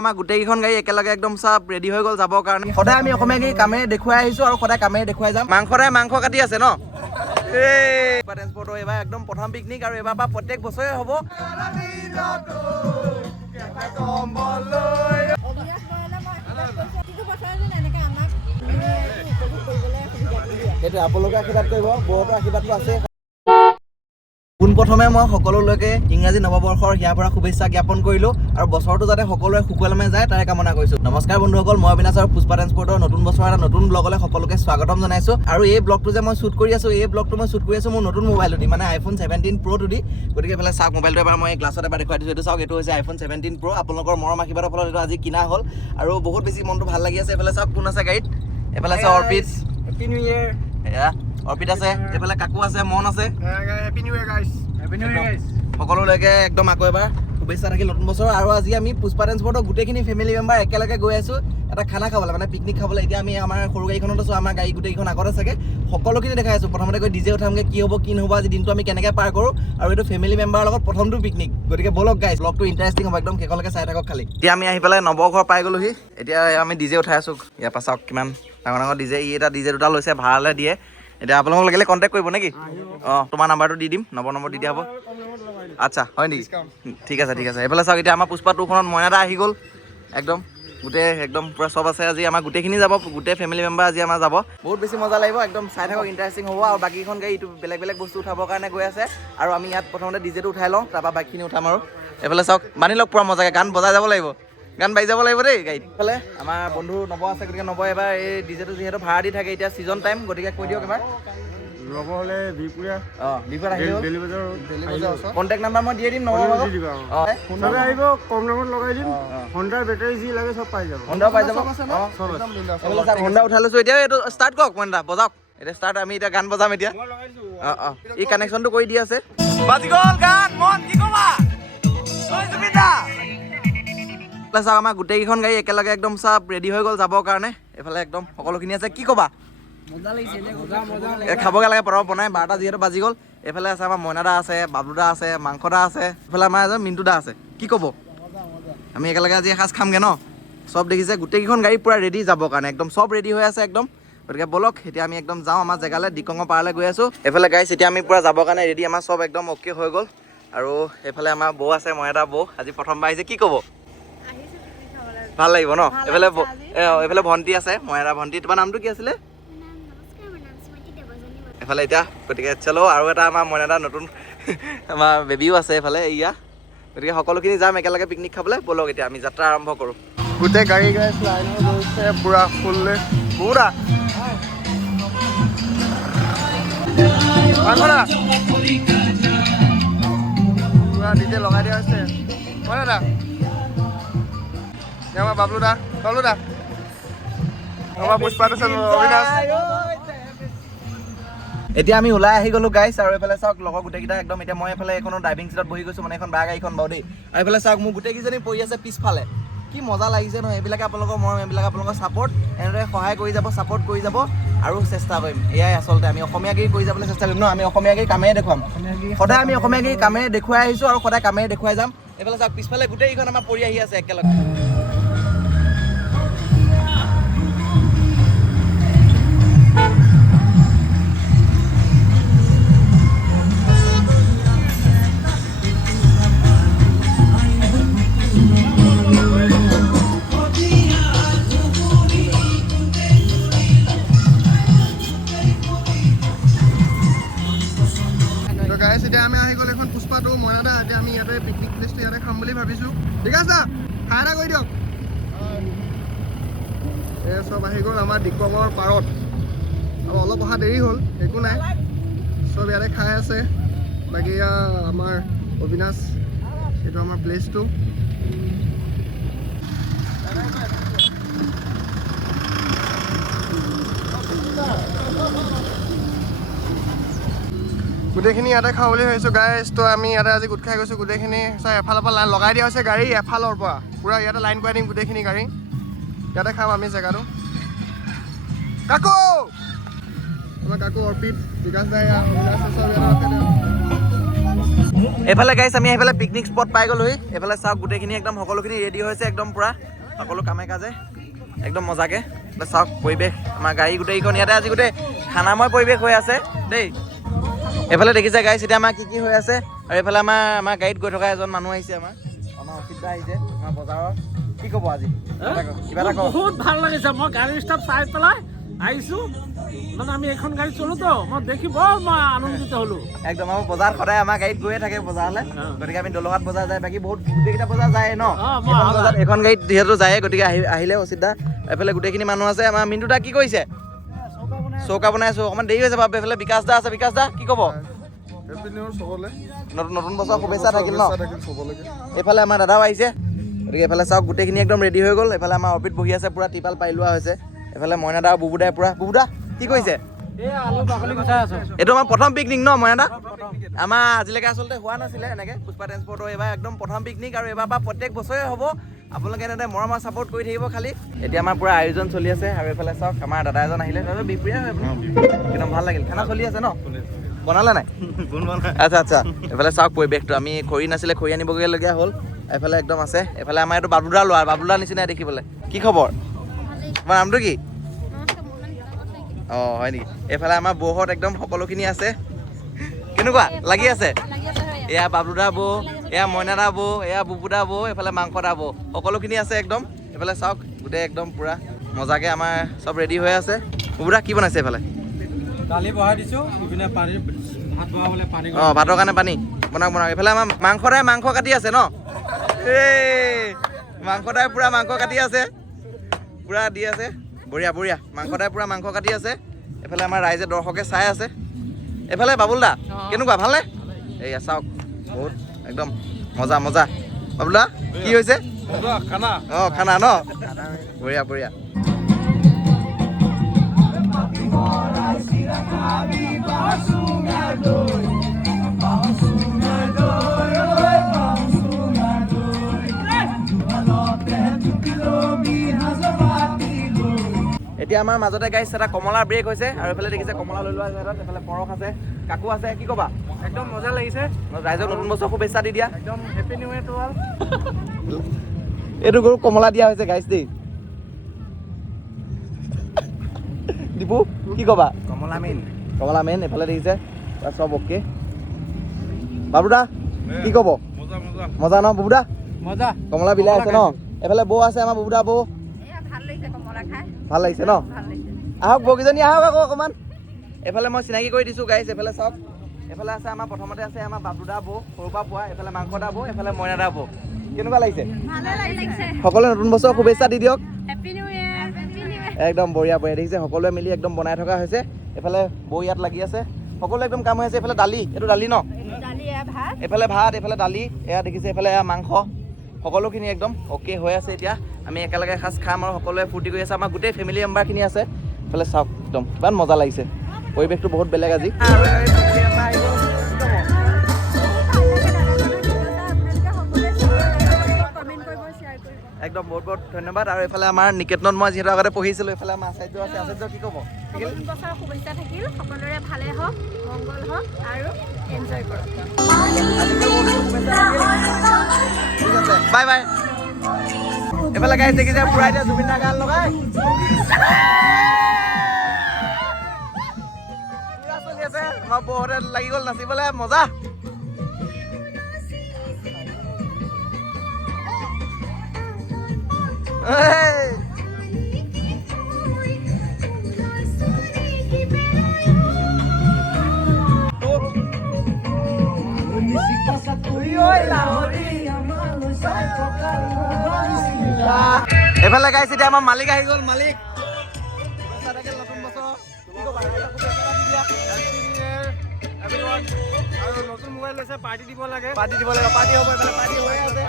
আমাৰ গোটেইকেইখন গাড়ী একেলগে একদম সব ৰেডি হৈ গ'ল যাবৰ কাৰণে সদায় আমি অসমীয়া গাড়ী কামেৰে দেখুৱাই আহিছোঁ আৰু সদায় কামেৰে দেখুৱাই যাম মাংস কাটি আছে ন ট্ৰান্সপৰ্টৰ এইবাৰ একদম প্ৰথম পিকনিক আৰু এইবাৰ পৰা প্ৰত্যেক বছৰে হ'ব সেইটো আপোনালোকে আশীৰ্বাদ কৰিব বহুতো আশীৰ্বাদটো আছে পোনপ্ৰথমে মই সকলোলৈকে ইংৰাজী নৱবৰ্ষৰ ইয়াৰ পৰা শুভেচ্ছা জ্ঞাপন কৰিলোঁ আৰু বছৰটো যাতে সকলোৰে সুকলমে যায় তাৰে কামনা কৰিছোঁ নমস্কাৰ বন্ধুসকল মই অবিনাশ আৰু পুষ্পা ট্ৰান্সপৰ্টৰ নতুন বছৰৰ এটা নতুন ব্লগলৈ সকলোকে স্বাগতম জনাইছোঁ আৰু এই ব্লগটো যে মই শ্বুট কৰি আছোঁ মোৰ নতুন মোবাইলটো দি মানে iPhone 17 Pro টো দি গতিকে এইফালে চাওক মোবাইলটো এবাৰ মই গ্লাছত এবাৰ দেখুৱাই দিছোঁ এইটো চাওক এইটো হৈছে iPhone 17 Pro আপোনালোকৰ মৰম আশীৰ্বাদৰ ফলত এইটো আজি কিনা হ'ল আৰু বহুত বেছি মনটো ভাল লাগি আছে এইফালে চাওক কোন আছে গাড়ীত এইফালে আছে অৰ্পিত হেপী নিউ ইয়েৰ এয়া অৰ্পিত আছে এইফালে কাকু আছে মন আছে হেপী নিউ ইয়েৰ গাইছ সকলোলৈকে একদম আকৌ এবাৰ শুভেচ্ছা থাকিল নতুন বছৰ আৰু আজি আমি পুষ্পা ট্ৰান্সপৰ্টৰ গোটেইখিনি ফেমিলি মেম্বাৰ একেলগে গৈ আছোঁ এটা খানা খাবলৈ মানে পিকনিক খাবলৈ এতিয়া আমি আমাৰ সৰু গাড়ীখনত আছোঁ আমাৰ গাড়ী গোটেইকেইখন আগতে চাগে সকলোখিনি দেখাই আছোঁ প্ৰথমতে গৈ ডিজে উঠামগৈ কি হ'ব কি নহ'ব আজি দিনটো আমি কেনেকৈ পাৰ কৰোঁ আৰু এইটো ফেমিলি মেম্বাৰৰ লগত প্ৰথমটো পিকনিক গতিকে বলক গাইছ ব্লগটো ইণ্টাৰেষ্টিং হ'ব একদম শেষলৈকে চাই থাকক খালি এতিয়া আমি আহি পেলাই নৱঘৰ পাই গ'লোহি এতিয়া আমি ডিজে উঠাই আছোঁ ইয়াৰ পৰা চাওক কিমান ডাঙৰ ডিজে এটা ডিজে দুটা লৈছে ভাড়ালৈ দিয়ে এতিয়া আপোনালোকক লাগিলে কণ্টেক্ট কৰিব নেকি অঁ তোমাৰ নাম্বাৰটো দি দিম নম্বৰ দি দিয়া হ'ব আচ্ছা হয় নেকি ঠিক আছে এইফালে চাওক এতিয়া আমাৰ পুষ্পা 2খনত মইনাদা আহি গ'ল একদম গোটেই একদম পূৰা চব আছে আজি আমাৰ গোটেইখিনি যাব গোটেই ফেমিলি মেম্বাৰ আজি আমাৰ যাব বহুত বেছি মজা লাগিব একদম চাই থাকক ইণ্টাৰেষ্টিং হ'ব আৰু বাকীখন গাড়ী ইটো বেলেগ বস্তু উঠাবৰ কাৰণে গৈ আছে আৰু আমি ইয়াত প্ৰথমতে ডিজেটো উঠাই লওঁ তাৰপৰা বাকীখিনি উঠাম আৰু এইফালে চাওক মানি লওক পূৰা মজাকৈ গান বজাই যাব লাগিব গান বাজি যাব লাগিব দেই গাড়ীত এইফালে আমাৰ বন্ধু নৱ আছে গতিকে নৱ এবাৰ এই ডিজেটো যিহেতু ভাড়া দি থাকে এতিয়া ছিজন টাইম গতিকে কৈ দিয়ক এবাৰ ৰ'ব হ'লে বিপুৰীয়া বিপুৰ আহিব ডেলি বজাৰ কণ্টেক্ট নাম্বাৰ মই দিয়ে দিম সোনকালে আহিব কম দামত লগাই দিম হণ্ডাৰ বেটাৰী যি লাগে চব পাই যাব হণ্ডা উঠাই লৈছোঁ এতিয়া এইটো ষ্টাৰ্ট কৰক মইনা বজাওক এতিয়া ষ্টাৰ্ট আমি এতিয়া গান বজাম এতিয়া এই কানেকশ্যনটো কৰি দি আছে বাজি গ'ল গান মন কি ক'বা চাওক আমাৰ গোটেইকেইখন গাড়ী একেলগে একদম চব ৰেডি হৈ গ'ল যাবৰ কাৰণে এইফালে একদম সকলোখিনি আছে কি ক'বা খাবগৈ লাগে পৰৱ বনাই 12টা যিহেতু বাজি গ'ল এইফালে আছে আমাৰ মইনাদা আছে বাবলুদা আছে মাংসদা আছে এইফালে আমাৰ এজন মিণ্টুদা আছে কি ক'ব আমি একেলগে আজি এসাঁজ খামগৈ ন চব দেখিছে গোটেইকেইখন গাড়ী পূৰা ৰেডি যাবৰ কাৰণে একদম চব ৰেডি হৈ আছে একদম গতিকে বলক এতিয়া আমি একদম যাওঁ আমাৰ জেগালৈ দিকঙৰ পাৰলৈ গৈ আছোঁ এইফালে গাড়ী এতিয়া আমি পূৰা যাবৰ কাৰণে ৰেডি আমাৰ চব একদম অ'কে হৈ গ'ল আৰু এইফালে আমাৰ বৌ আছে মইনাদা বৌ আজি প্ৰথমবাৰ আহিছে কি ক'ব ভাল লাগিব ন এইফালে ভণ্টি আছে মইনাদা ভণ্টি তোমাৰ নামটো কি আছিলে এইফালে এতিয়া গতিকে চলো আৰু এটা আমাৰ মইনাদা নতুন আমাৰ বেবীও আছে এইফালে এয়া গতিকে সকলোখিনি যাম একেলগে পিকনিক খাবলৈ ব'লক এতিয়া আমি যাত্ৰা আৰম্ভ কৰোঁ গোটেই গাড়ী লাইন হৈ গৈছে পুৰা ফুললে পুৰা পুৰা ডিজে লগাই দিয়া হৈছে হয় দাদা আমাৰ বাবলুদা আমাৰ পুষ্পা অবিনাশ এতিয়া আমি ওলাই আহি গ'লো গাইছ আৰু এইফালে চাওক লগৰ গোটেইকেইটা একদম এতিয়া মই এইফালে এইখনৰ ড্ৰাইভিং চিটত বহি গৈছোঁ মানে এখন বেয়া গাড়ীখন বাৰু দেই আৰু এইফালে চাওক মোৰ গোটেইকেইজনী পৰি আছে পিছফালে কি মজা লাগিছে নহয় এইবিলাকে আপোনালোকৰ মৰম এইবিলাক আপোনালোকৰ ছাপৰ্ট এনেদৰে সহায় কৰি যাব ছাপৰ্ট কৰি যাব আৰু চেষ্টা কৰিম এয়াই আচলতে আমি অসমীয়া গাড়ী কৰি যাবলৈ চেষ্টা কৰিম ন আমি অসমীয়া গাড়ী কামেৰে দেখুৱাম সদায় আমি অসমীয়া গাড়ী কামেৰে দেখুৱাই আহিছোঁ আৰু সদায় কামেৰে দেখুৱাই যাম এইফালে চাওক পিছফালে গোটেইকেইখন আমাৰ পৰি আহি আছে একেলগে এতিয়া আমি আহি গ'ল এখন পুষ্পা 2 মইনাদা এতিয়া আমি ইয়াতে পিকনিক প্লেচটো ইয়াতে খাম বুলি ভাবিছোঁ ঠিক আছে খাই এটা কৰি দিয়ক এই চব আহি গ'ল আমাৰ দিকঙৰ পাৰত আৰু অলপ অহা দেৰি হ'ল একো নাই চব ইয়াতে খাই আছে বাকী আমাৰ অবিনাশ এইটো আমাৰ প্লেচটো গোটেইখিনি ইয়াতে খাওঁ বুলি ভাবিছোঁ গাইজ তো আমি ইয়াতে আজি গোট খাই গৈছোঁ গোটেইখিনি চাই এফালৰ পৰা লাইন লগাই দিয়া হৈছে গাড়ী এফালৰ পৰা পূৰা ইয়াতে লাইন কৰাই দিম গোটেইখিনি গাড়ী ইয়াতে খাম আমি জেগাটো কাকু আমাৰ কাকু অৰ্পিত বিকাশ দাই অবিনাশ চব ইয়াতে এইফালে গাইছ আমি এইফালে পিকনিক স্পট পাই গ'লোহি এইফালে চাওক গোটেইখিনি একদম সকলোখিনি ৰেডি হৈছে একদম পূৰা সকলো কামে কাজে একদম মজাকে চাওক পৰিৱেশ আমাৰ গাড়ী গোটেইখন ইয়াতে আজি গোটেই খানাময় পৰিৱেশ হৈ আছে দেই এইফালে দেখিছে গাইছ এতিয়া আমাৰ কি হৈ আছে আৰু এইফালে আমাৰ গাড়ীত গৈ থকা এজন মানুহ আহিছে আমাৰ অসিত দা আহিছে আমাৰ বজাৰৰ কি ক'ব আজি কিবা এটা বহুত ভাল লাগিছে মই গাড়ী ষ্টাফ চাই পেলাই আহিছোঁ মানে আমি এখন গাড়ী চলো তো মই দেখি বৰ মই আনন্দিত হ'লো একদম আমাৰ বজাৰ সদায় আমাৰ গাড়ীত গৈয়ে থাকে বজাৰলৈ গতিকে আমি দলহাট বজাৰ যায় বাকী বহুত গোটেইকেইটা বজাৰ যায় ন এখন গাড়ীত যিহেতু যায় গতিকে আহিলে অচিত দা এইফালে গোটেইখিনি মানুহ আছে আমাৰ মিণ্টু দা কি কৰিছে চৌকা বনাই আছো অকণমান দেৰি হৈছে বাৰু এইফালে বিকাশ দা আছে বিকাশ দা কি ক'ব নতুন বছৰ শুভেচ্ছা থাকিল ন এইফালে আমাৰ দাদাও আহিছে গতিকে এইফালে চাওক গোটেইখিনি একদম ৰেডি হৈ গ'ল এইফালে আমাৰ অপিত বহি আছে পূৰা টিপাল পাই লোৱা হৈছে এইফালে মইনা দা বুবুদাই পূৰা বুবুদা কি কৰিছে এইটো আমাৰ প্ৰথম পিকনিক ন মইনা দা আমাৰ আজিলৈকে আচলতে হোৱা নাছিলে এনেকৈ পুষ্পা ট্ৰেন্সপৰ্টৰ এইবাৰ একদম প্ৰথম পিকনিক আৰু এইবাৰ পৰা প্ৰত্যেক বছৰে হ'ব আপোনালোকে এনেদৰে মৰম আৰু ছাপোৰ্ট কৰি থাকিব খালি এতিয়া আমাৰ পূৰা আয়োজন চলি আছে আৰু এইফালে চাওক আমাৰ দাদা এজন আহিলে বিপৰীয়া হয় একদম ভাল লাগিল খানা চলি আছে ন বনালে নাই আচ্ছা আচ্ছা এইফালে চাওক পৰিৱেশটো আমি খৰি নাছিলে খৰি আনিবগৈলগীয়া হ'ল এইফালে একদম আছে এইফালে আমাৰ এইটো বাবলুদাৰ ল'ৰা বাবলুদাৰ নিচিনাই দেখিবলৈ কি খবৰ তোমাৰ নামটো কি অঁ হয় নেকি এইফালে আমাৰ বৌহঁত একদম সকলোখিনি আছে কেনেকুৱা লাগি আছে এয়া বাবলুদা বৌ এয়া মইনাদা বৌ এয়া বুবুদা বৌ এইফালে মাংসদা বৌ সকলোখিনি আছে একদম এইফালে চাওক গোটেই একদম পূৰা মজাকৈ আমাৰ চব ৰেডি হৈ আছে বুবুদা কি বনাইছে এইফালে দালি বহাই দিছোঁ ইপিনে পানী ভাত বহাবলৈ পানী অঁ ভাতৰ কাৰণে পানী বনাওক এইফালে আমাৰ মাংসদাই মাংস কাটি আছে ন এই মাংসদাই পূৰা মাংস কাটি আছে পূৰা দি আছে বঢ়িয়া বঢ়িয়া মাংসদাই পূৰা মাংস কাটি আছে এইফালে আমাৰ ৰাইজে দৰ্শকে চাই আছে এইফালে বাবুলদা কেনেকুৱা ভালনে এইয়া চাওক বহুত একদম মজা মজা বাবুলদা কি হৈছে খানা অঁ খানা ন বঢ়িয়া বঢ়িয়া এতিয়া আমাৰ মাজতে গাইছ এটা কমলাৰ ব্ৰেক হৈছে আৰু এইফালে দেখিছে কমলা লৈ লোৱা আছে এইফালে পৰশ আছে কাকু আছে কি ক'বা একদম মজা লাগিছে ৰাইজক নতুন বছৰ শুভেচ্ছা দি দিয়া একদম happy new year to all এইটো গৰু কমলা দিয়া হৈছে গাইছ দেই দীপু কি ক'বা কমলা মেইন এইফালে দেখিছে চব অ'কে বাবুদা কি ক'ব মজা ন বুবুদা মজা কমলা বিলাই আছে ন এইফালে বৌ আছে আমাৰ বুবুদা বৌ ভাল লাগিছে ন আহক বৌকেইজনী আহক আকৌ অকণমান এইফালে মই চিনাকি কৰি দিছোঁ গাইছ এইফালে চাওক এইফালে আছে আমাৰ প্ৰথমতে আছে আমাৰ বাবুদা বৌ সৰুৰ পৰা পোৱা এইফালে মাংসদা বৌ এইফালে মইনাদা বৌ কেনেকুৱা লাগিছে সকলোৱে নতুন বছৰ শুভেচ্ছা দি দিয়ক একদম বঢ়িয়া বঢ়িয়া দেখিছে সকলোৱে মিলি একদম বনাই থকা হৈছে এইফালে বৌ ইয়াত লাগি আছে সকলো একদম কাম হৈ আছে এইফালে দালি এইটো দালি ন এইফালে ভাত এইফালে দালি এয়া দেখিছে এইফালে এয়া মাংস সকলোখিনি একদম অ'কে হৈ আছে এতিয়া আমি একেলগে এসাঁজ খাম আৰু সকলোৱে ফূৰ্তি কৰি আছে আমাৰ গোটেই ফেমিলি মেম্বাৰখিনি আছে এইফালে চাওক একদম কিমান মজা লাগিছে পৰিৱেশটো বহুত বেলেগ আজি একদম বহুত বহুত ধন্যবাদ আৰু এইফালে আমাৰ নিকেতনত মই যিহেতু আগতে পঢ়িছিলোঁ এইফালে আমাৰ আচাৰ্য আছে আচাৰ্য কি ক'ব নতুন বছৰৰ শুভেচ্ছা থাকিল সকলোৰে ভালে হওক মংগল হওক আৰু এনজয় কৰক বাই বাই এইফালে গাইছ দেখিছে পুৰা এতিয়া জুবিন দা গান লগাই পুৰা চলি আছে আমাৰ বৌহঁতে লাগি গ'ল নাচিবলৈ মজা এইফালে গাইছে এতিয়া আমাৰ মালিক আহি গ'ল মালিক নতুন বছৰ আৰু নতুন মোবাইল লৈছে পাৰ্টি দিব লাগে পাৰ্টি দিব লাগে পাৰ্টি হ'ব এইফালে পাৰ্টি হৈ আছে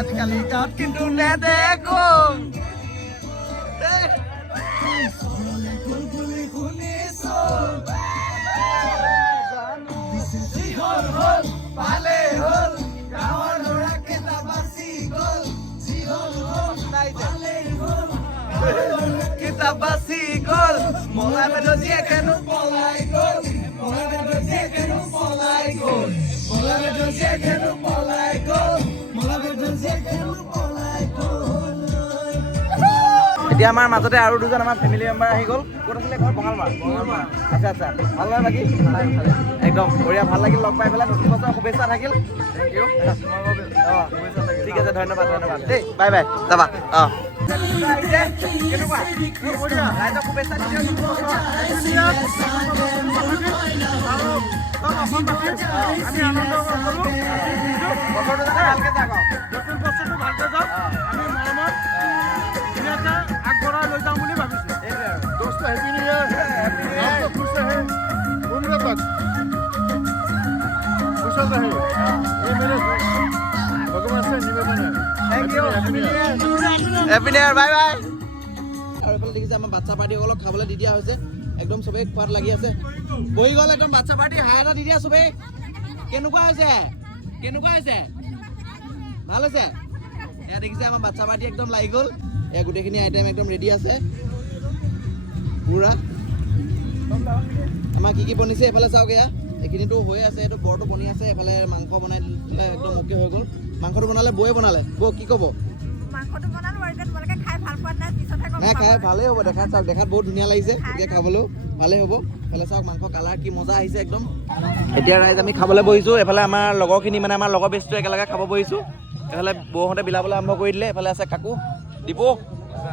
আজিকালি গাঁৱত কিন্তু নেদেখো ভালে হ'ল গাঁৱৰ ল'ৰা কেইটা বাচি গ'ল মলা বেদৰ জীয়েকেনো পলাই গ'ল মলা বেদৰ জীয়েকেনো পলাই গ'ল মলা বেদৰ জীয়েকেনো পলাই গ'ল মলা বেদৰ জীয়েকেনো পলাই গ'ল। এতিয়া আমাৰ মাজতে আৰু দুজন আমাৰ ফেমিলি মেম্বাৰ আহি গ'ল। ক'ত আছিলে ঘৰ? বঙালমাৰ। আচ্ছা আচ্ছা, ভাল নহয় বাকী? একদম বঢ়িয়া, ভাল লাগিল লগ পাই পেলাই। নতুন বছৰৰ শুভেচ্ছা থাকিল। Thank you. অঁ ঠিক আছে, ধন্যবাদ ধন্যবাদ দেই, বাই বাই, যাবা। অঁ কেনেকুৱা ৰাইজক শুভেচ্ছা দিয়ক। আমি আনন্দ কৰোঁ। বছৰটো যাতে ভালকৈ যাওক আৰু। নতুন বছৰটো ভালকৈ যাওক। আমি মৰমত ধুনীয়াকৈ আগবঢ়াই লৈ যাম বুলি ভাবিছোঁ। এইটোৱে আৰু। दोस्तों happy new year. Happy New Year। आप खुश रहे, उम्र तक कुशल रहे। ये मेरे भगवान से निवेदन है। Thank you. Happy new year. Happy new year, bye bye. আৰু এইফালে দেখিছে আমাৰ বাচ্চা পাৰ্টিসকলক খাবলৈ দি দিয়া হৈছে। একদম চবেই খোৱাত লাগি আছে। বহি গ'ল একদম বাচ্চা পাৰ্টি। হাই এটা দি দিয়া চবেই। কেনেকুৱা হৈছে? কেনেকুৱা হৈছে? ভাল হৈছে? এয়া দেখিছে আমাৰ বাচ্চা পাৰ্টি একদম লাগি গ'ল। এয়া গোটেইখিনি আইটেম একদম ৰেডি আছে পুৰা। আমাৰ কি কি বনিছে এইফালে চাওক। এয়া এইখিনিতো হৈ আছে, এইটো বৰটো বনি আছে। এইফালে মাংস বনাই দিলে একদম অ'কে হৈ গ'ল। মাংসটো বনালে বৌয়ে বনালে। বৌ কি ক'ব? মাংসটো বনালো আৰু এতিয়া তোমালোকে খাই ভাল পোৱা নাই, পিছতহে গম নাই, পাবা। খাই ভালেই হ'ব। দেখাত চাওক, দেখাত বহুত ধুনীয়া লাগিছে। গতিকে খাবলৈও ভালেই হ'ব। এইফালে চাওক মাংস কালাৰ কি মজা আহিছে একদম। এতিয়া ৰাইজ আমি খাবলৈ বহিছোঁ। এইফালে আমাৰ লগৰখিনি মানে আমাৰ লগৰ বেষ্টটো একেলগে খাব বহিছোঁ। এইফালে বৌহঁতে বিলাবলৈ আৰম্ভ কৰি দিলে। এইফালে আছে কাকু, দীপু।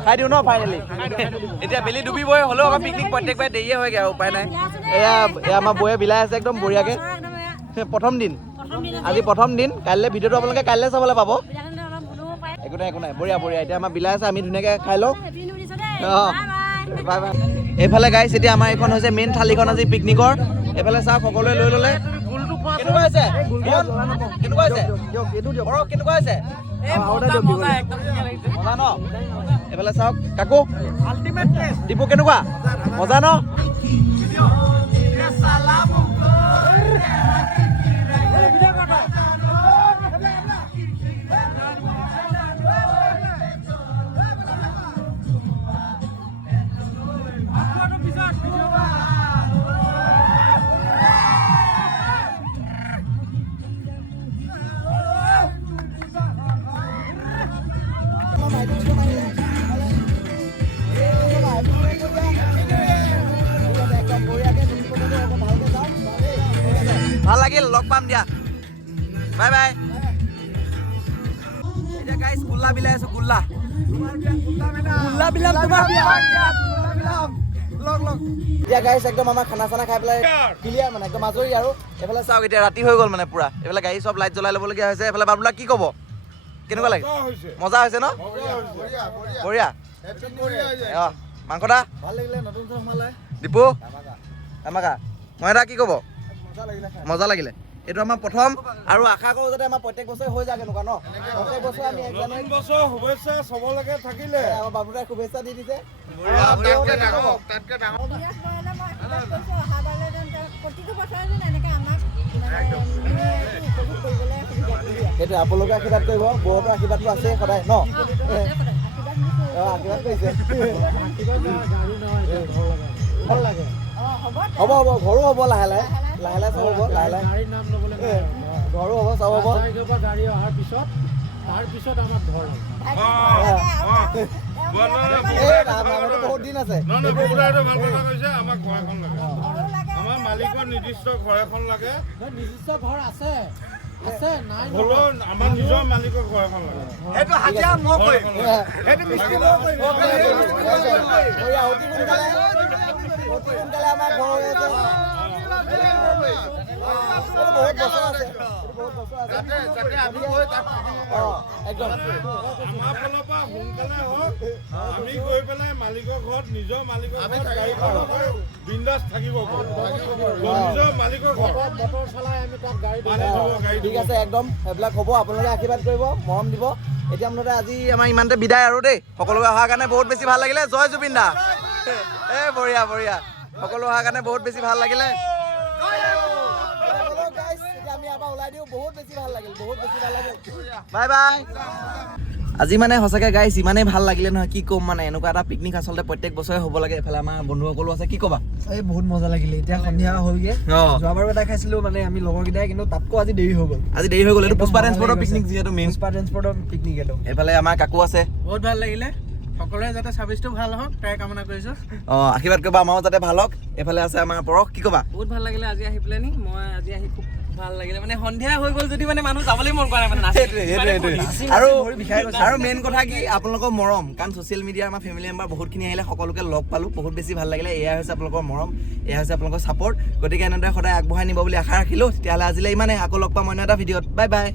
খাই দিওঁ ন ফাইনেলি। এতিয়া বেলি ডুবিবই, হ'লেও আমাৰ পিকনিক প্ৰত্যেকবাৰে দেৰিয়ে হয়গৈ আৰু উপায় নাই। এয়া আমাৰ বৌয়ে বিলাই আছে একদম বঢ়িয়াকৈ। প্ৰথম দিন, আজি প্ৰথম দিন। কাইলৈ ভিডিঅ'টো আপোনালোকে কাইলৈ চাবলৈ পাব। একো নাই একো নাই, বঢ়িয়া বঢ়িয়া। এতিয়া আমাৰ বিলাই আছে, আমি ধুনীয়াকৈ খাই লওঁ। অঁ বাই বাই। এইফালে গাইছ, এতিয়া আমাৰ এইখন হৈছে মেইন থালিখন আজি পিকনিকৰ। এইফালে চাওক সকলোৱে লৈ ল'লে। কেনেকুৱা হৈছে? কেনেকুৱা হৈছে? কেনেকুৱা হৈছে? মজা ন? এইফালে চাওক কাকু, দীপু কেনেকুৱা? মজা ন? ভাল লাগিল, লগ পাম দিয়া, বাই বাই। এতিয়া গাইছ গুল্লা বিলাই আছো। গুল্লা বিলাম তোমাৰ এতিয়া গাইছ একদম আমাৰ খানা চানা খাই পেলাই ক্লিয়াৰ মানে একদম আজৰি আৰু। এইফালে চাওক এতিয়া ৰাতি হৈ গ'ল মানে পুৰা। এইফালে গাড়ী চব লাইট জ্বলাই ল'বলগীয়া হৈছে। এইফালে বাবুলা কি ক'ব? কেনেকুৱা লাগে? মজা হৈছে ন? বঢ়িয়া। অঁ মাংসটা ভাল লাগিলে। নতুন দীপু আমাকা মই এটা কি ক'ব? মজা লাগিলে। এইটো আমাৰ প্ৰথম আৰু আশা কৰোঁ যাতে আমাৰ প্ৰত্যেক বছৰে হৈ যাওক এনেকুৱা ন। প্ৰত্যেক বছৰে আমি বছৰ শুভেচ্ছা চবলৈকে থাকিলে। আমাৰ বাবুদাই শুভেচ্ছা দি দিছে। সেইটো আপোনালোকে আশীৰ্বাদ কৰিব। বৌহঁতৰ আশীৰ্বাদটো আছে সদায় ন? আশীৰ্বাদ কৰিছে। হ'ব হ'ব, ঘৰো হ'ব লাহে লাহে লাহে লাহে চব হ'ব। লাহে লাহে ঘৰো হ'ব, চব হ'ব। গাড়ী অহাৰ পিছত তাৰপিছত আমাৰ ঘৰ বহুত দিন আছে। আমাৰ মালিকৰ নিৰ্দিষ্ট ঘৰ এখন লাগে। নিৰ্দিষ্ট ঘৰ আছে নাই আমাৰ নিজৰ মালিকৰ ঘৰ এখন লাগে। সেইটো হাজিৰা মই কৰিম, সেইটো মিস্ত্ৰী মই কৰিম। অতি সোনকালে আমাৰ ঘৰ হৈ আছে। বহুত বছৰ আছে, একদম আমাৰ ফালৰ পৰা সোনকালে হওক, আমি গৈ পেলাই মালিকৰ ঘৰত নিজৰ মালিকৰ ঘৰত গাড়ীখন বিন্দাছ থাকিব নিজৰ মালিকৰ ঘৰত মটৰ চলাই আমি তাত গাড়ী ঠিক আছে একদম। সেইবিলাক হ'ব, আপোনালোকে আশীৰ্বাদ কৰিব, মৰম দিব। এতিয়া মুঠতে আজি আমাৰ ইমানতে বিদায় আৰু দেই। সকলোকে অহাৰ কাৰণে বহুত বেছি ভাল লাগিলে। জয় জুবিন দা। এই বঢ়িয়া বঢ়িয়া, সকলো অহাৰ কাৰণে বহুত বেছি ভাল লাগিলে। আমি ইয়াৰ পৰা ওলাই দিওঁ। বহুত বেছি ভাল লাগিল, বহুত বেছি ভাল লাগিল। Bye bye. আজি মানে সঁচাকৈ গাইছ ইমানেই ভাল লাগিলে নহয় কি ক'ম মানে এনেকুৱা এটা পিকনিক আচলতে প্ৰত্যেক বছৰে হ'ব লাগে এফালে আমাৰ বন্ধুসকলো আছে কি ক'বা এই বহুত মজা লাগিলে এতিয়া সন্ধিয়া হ'লগে যোৱাবাৰো এটা খাইছিলো মানে আমি লগৰকেইটাই কিন্তু তাতকৈ আজি দেৰি হৈ গ'ল এইটো পুষ্পা ট্ৰেন্সপৰ্টৰ পিকনিক যিহেতু মেইন পুষ্পা ট্ৰেন্সপৰ্টৰ পিকনিক এইটো এইফালে আমাৰ কাকু আছে বহুত ভাল লাগিলে সকলোৰে যাতে ছাৰ্ভিচটো ভাল হওক তাই কামনা কৰিছো আশীৰ্বাদ কৰিবা আমাৰো যাতে ভাল হওক এইফালে আছে আমাৰ পৰশ কি ক'বা বহুত ভাল লাগিলে আজি আহি পেলাই মই আজি আহি খুব ভাল লাগিলে মানে সন্ধিয়া হৈ গ'ল যদি মানে মানুহ যাবলৈ মন কৰা নাই মানে আৰু মেইন কথা কি আপোনালোকৰ মৰম কাৰণ ছ'চিয়েল মিডিয়াৰ আমাৰ ফেমিলি মেম্বাৰ বহুতখিনি আহিলে সকলোকে লগ পালোঁ বহুত বেছি ভাল লাগিলে এয়া হৈছে আপোনালোকৰ মৰম এয়া হৈছে আপোনালোকৰ ছাপৰ্ট গতিকে এনেদৰে সদায় আগবঢ়াই নিব বুলি আশা ৰাখিলোঁ তেতিয়াহ'লে আজিলৈ ইমানে আকৌ লগ পাম অন্য এটা ভিডিঅ'ত বাই বাই